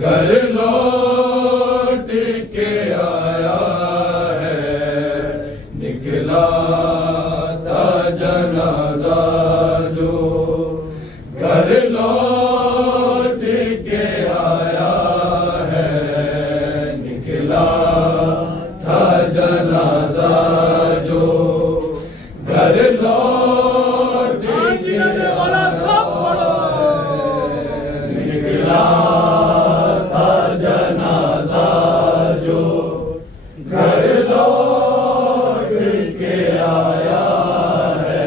घर लौट के आया है, निकला था जनाजा जो। घर लौट के आया है, निकला था जनाजा जो। घर लौट के आया है, निकला था जनाजा जो। घर लौट के आया है,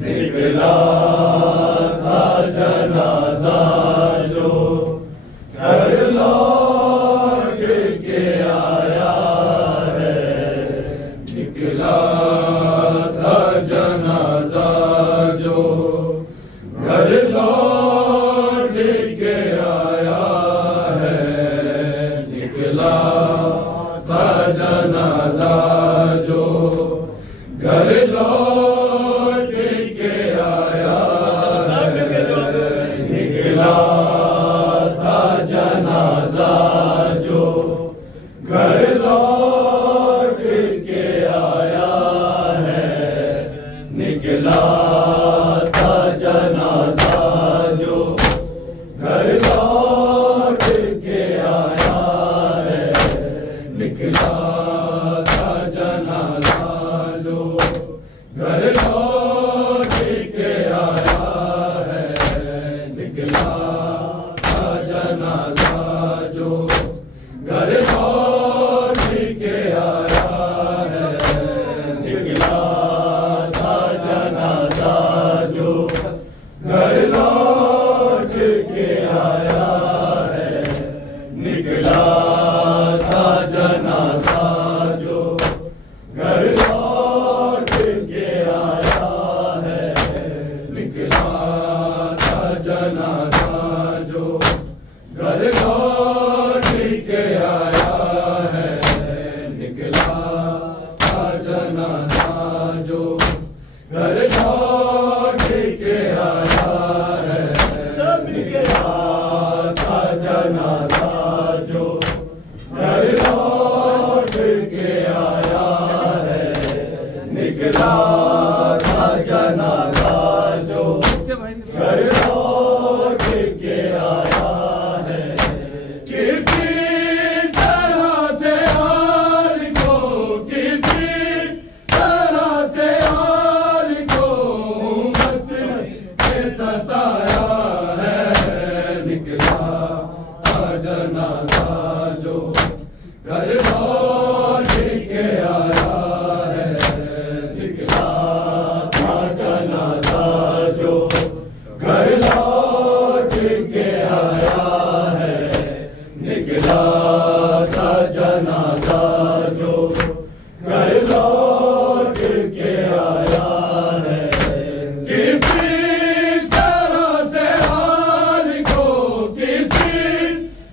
निकला था जनाजा जो। घर लौट के आया है, निकला था जनाजा जो। घर लौट के आया है, निकला था जनाजा जो। घर लौट के आया है, निकला था जनाजा जो। घर लौट के आया है, निकला था जनाजा जो। घर लौट के आया है, निकला था जनाजा जो। घर लौट के आया है, निकला था जनाजा जो। घर लौट के आया है, निकला था जनाजा जो। घर लौट के आया है, निकला था जनाजा जो। घर लौट के आया है, निकला था जनाजा जो। घर लौट के आया है, निकला था जनाजा जो। घर लौट के आया है, निकला था जनाजा जो। घर लौट के आया है, निकला था जनाजा जो। घर लौट के आया है, किसी तरह से हाल को, किसी तरह से हाल को उम्मत ने सताया है। निकला था जनाजा जो। घर लौट के आया है, निकला था जनाजा जो। घर लौट के आया है, निकला था जनाजा जो। घर लौट के आया है, किसी तरह से हाल को, किसी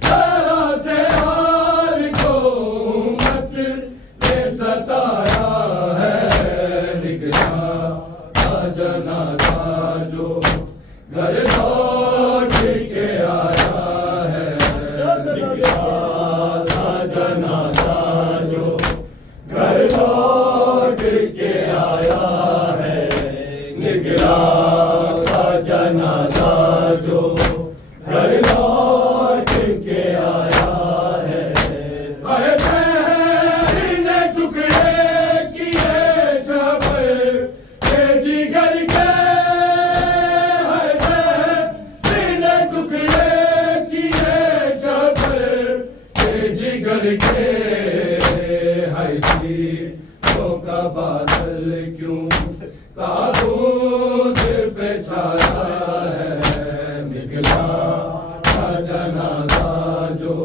तरह से हाल को उम्मत ने सताया है। निकला था जनाजा जो। घर लौट के आया है, निकला था जनाजा जो। घर लौट के आया है, निकला था जनाजा जो। घर लौट के आया है, ने टुकड़े किए शब के जिगर के, ने टुकड़े किए शब के जिगर के। है तीरों का बादल क्यों ताबूत पे छाया है। निकला था जनाजा जो।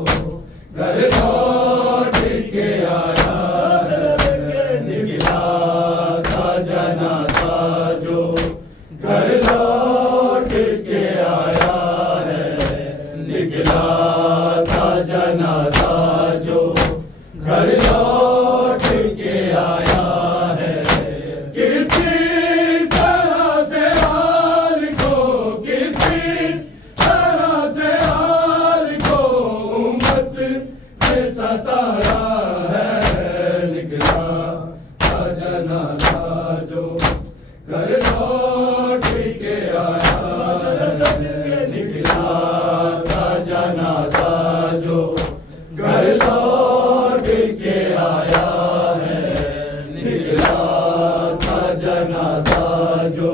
घर लौट के आया है, निकला था जनाजा जो। घर लौट के आया है, निकला था जनाजा जो। जनाजा जो घर लौट के आया है, निकला था जनाजा जो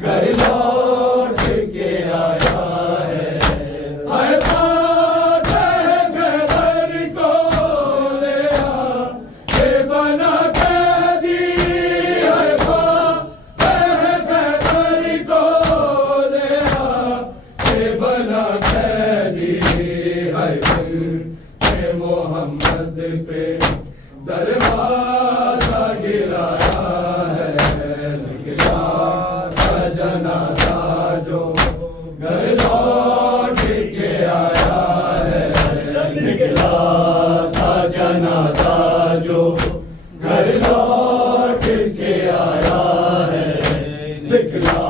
घर लौट के आया है। आए बात है खबर को ले आ के बना कैदी, आए बात है खबर को ले आ के बना कैदी। है के मोहम्मद पे दरवाजा गिराया है, निकला था जनाजा जो घर लौट के आया है, निकला था जनाजा जो घर लौट के आया है, निकला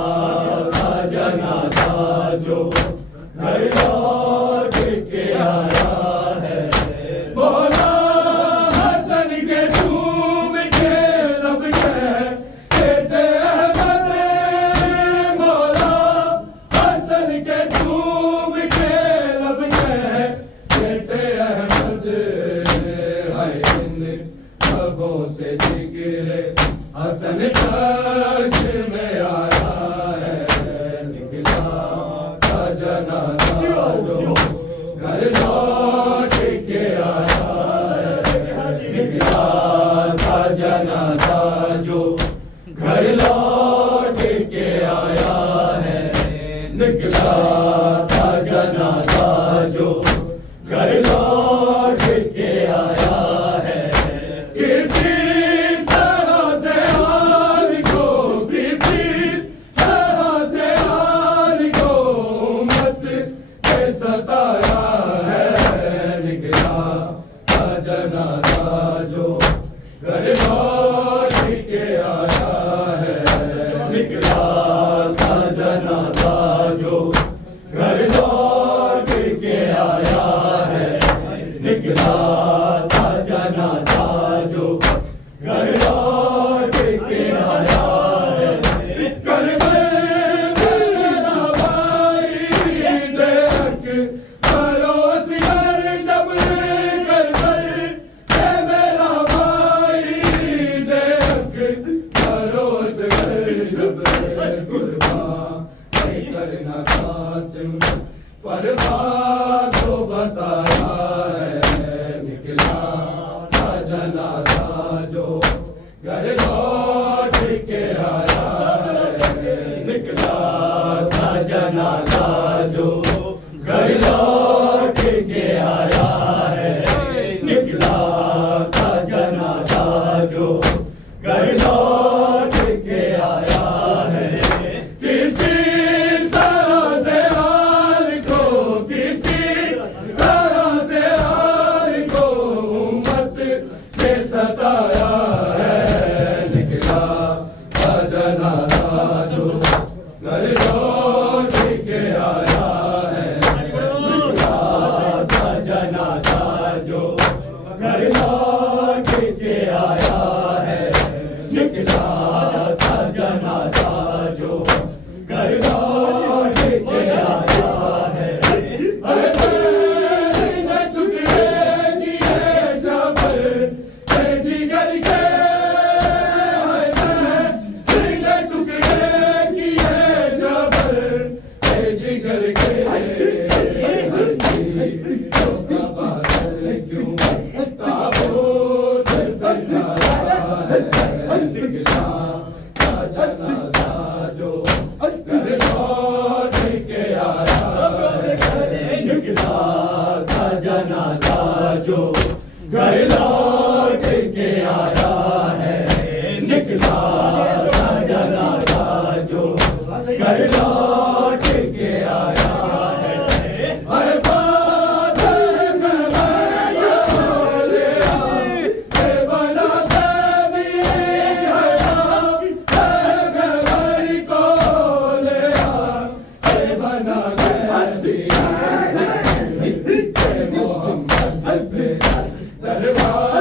था जनाजा जो घर लौट के आया है। मौला हसन के झूम के लब कहते अहमद, मौला हसन के झूम के लब कहते अहमद। है इन लबों से जिक्र हसन कश में आया है, निकला था जनाजा जो घर लौट के आया है, निकला था जनाजा जो घर लौट के आया है, निकला था जनाजा जो घर लौट के आया है। किसी तरह से हाल को, किसी तरह से हाल को उम्मत के सताया है, निकला था जनाजा जो घर लौट के आया है, निकला था जनाजा जो घर लौट के आया है, निकला था जनाजा जो घर लौट के आया है। करबला मेरा भाई देख परोस कर जब करबला मेरा भाई देख परोस कर जब कुर्बान करना कासिम फरमान को बताया है, निकला था जनाजा जो घर लौट के आया है, निकला था जनाजा जो घर लौट के आया है, निकला था जनाजा जो घर लौट के आया है। किसी तरह से हाल को, किसी तरह से हाल को उम्मत ने सताया है, निकला था जनाजा जो घर लौट के आया है, निकला था जनाजा जो घर लौट के आया है, निकला था जनाजा जो घर लौट के आया है। अरे टुकड़े किए शबर जिगर के, टुकड़े किए शबर जिगर के, क्यों ताबूत बिछाया है, निकला था जनाजा जो घर लौट के आया है, निकला था जनाजा जो घर लौट के आया है, निकला था जनाजा जो घर लौट के आया है। अरे बात है खबर को ले आ के बना कैदी, है बात है खबर को ले आ के बना कैदी। के मोहम्मद पे दरबार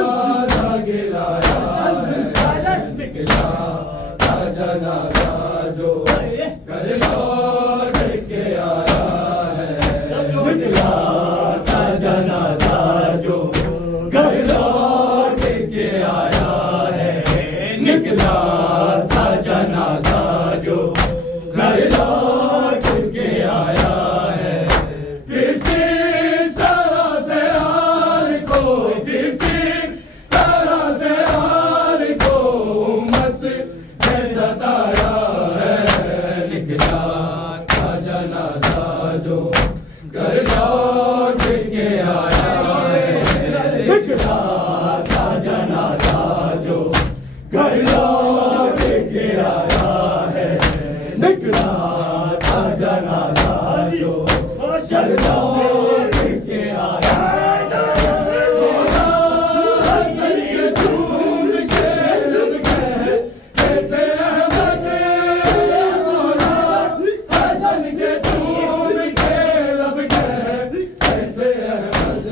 था जनाजा जो घर लौट के आया है। किस तरह से हाल को, किस तरह से हाल को उम्मत ने सताया है। निकला था जनाजा जो घर लौट के आया है। निकला था जनाजा जो घर लौट के आया है। निकला था जनाजा जो घर लौट के आया है। हसन के चूम के लब कहते अहमद मौला। हसन के चूम के लब कहते अहमद।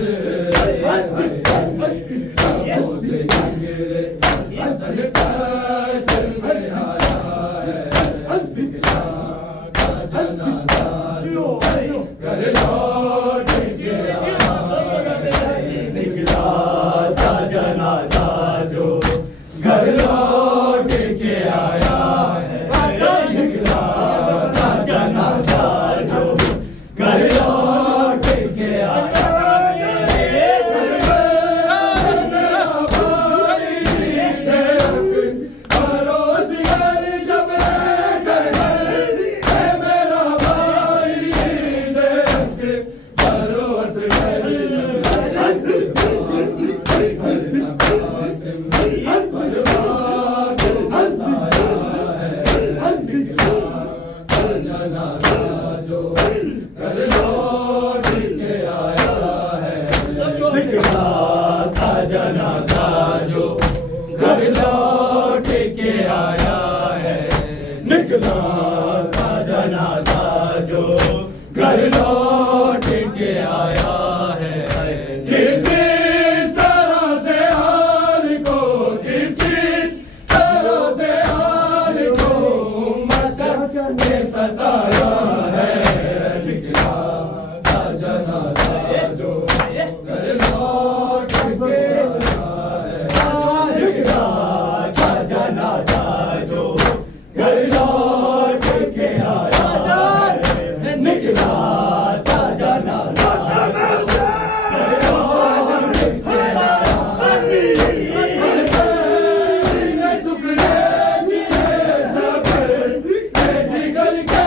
लबों से गिरे हसन काशिम में आया है। निकला था जनाजा जो घर लौट के आया है। निकला था जनाजा जो घर लौट के आया है। निकला था जनाजा जो घर लौट के आया है। जनाजा जो घर लौट के आया है। निकला था जनाजा जो घर लौट के आया है। किस तरह से हाल को, किस तरह से हाल को उम्मत ने सताया है। निकला था जनाजा जो घर लौट के जनाजा जो घर लौट के आया है। निकला था जनाजा टुकड़े जिगर के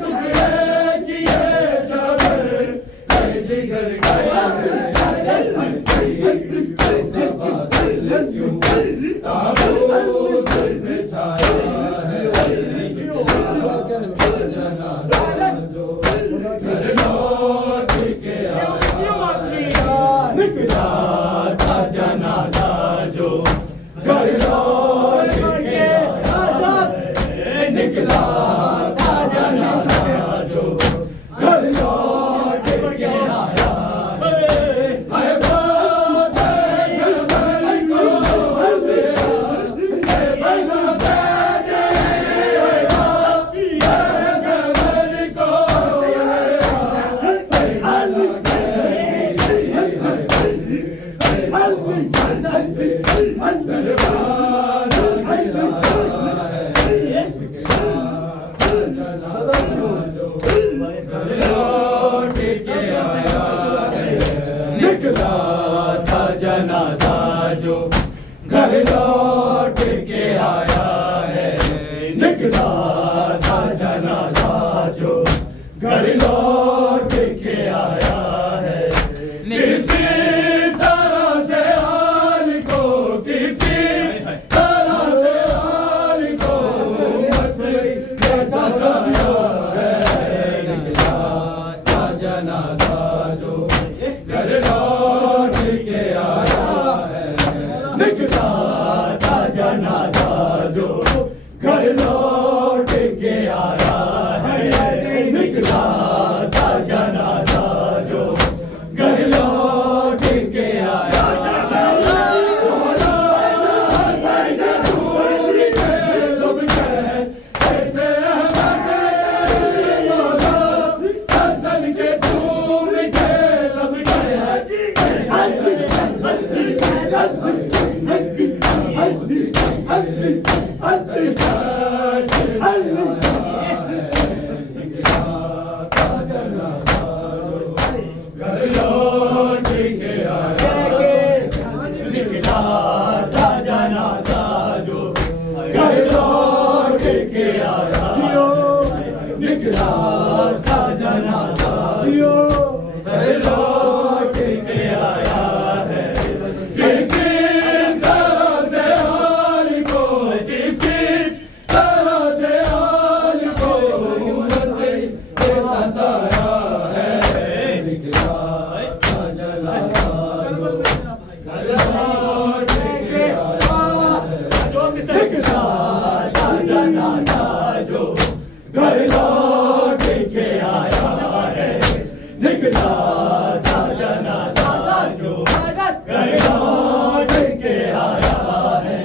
टुकड़े किए जिगर ताबूत बिछाया है। जनाजा जो घर लौट के आया है। निकला था जनाजा जो घर लौट के आया है। निकला था जनाजा जो घर लौट के आया है। निकला था जनाजा जो घर लौट के आया है। निकला था जनाजा जो घर लौट के आया है। किस तरह से हाल को, किस तरह से हाल को उम्मत ने सताया है। निकला था जनाजा जो घर लौट के आया है। निकला था जनाजा जो घर लौट के आया है। निकला था जनाजा आया है, निकला था जनाजा जो घर लौट के आया है, निकला था जनाजा जो घर लौट के आया है, निकला था जनाजा जो घर लौट के आया है।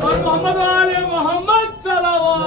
मोहम्मद वाले मोहम्मद सलावत।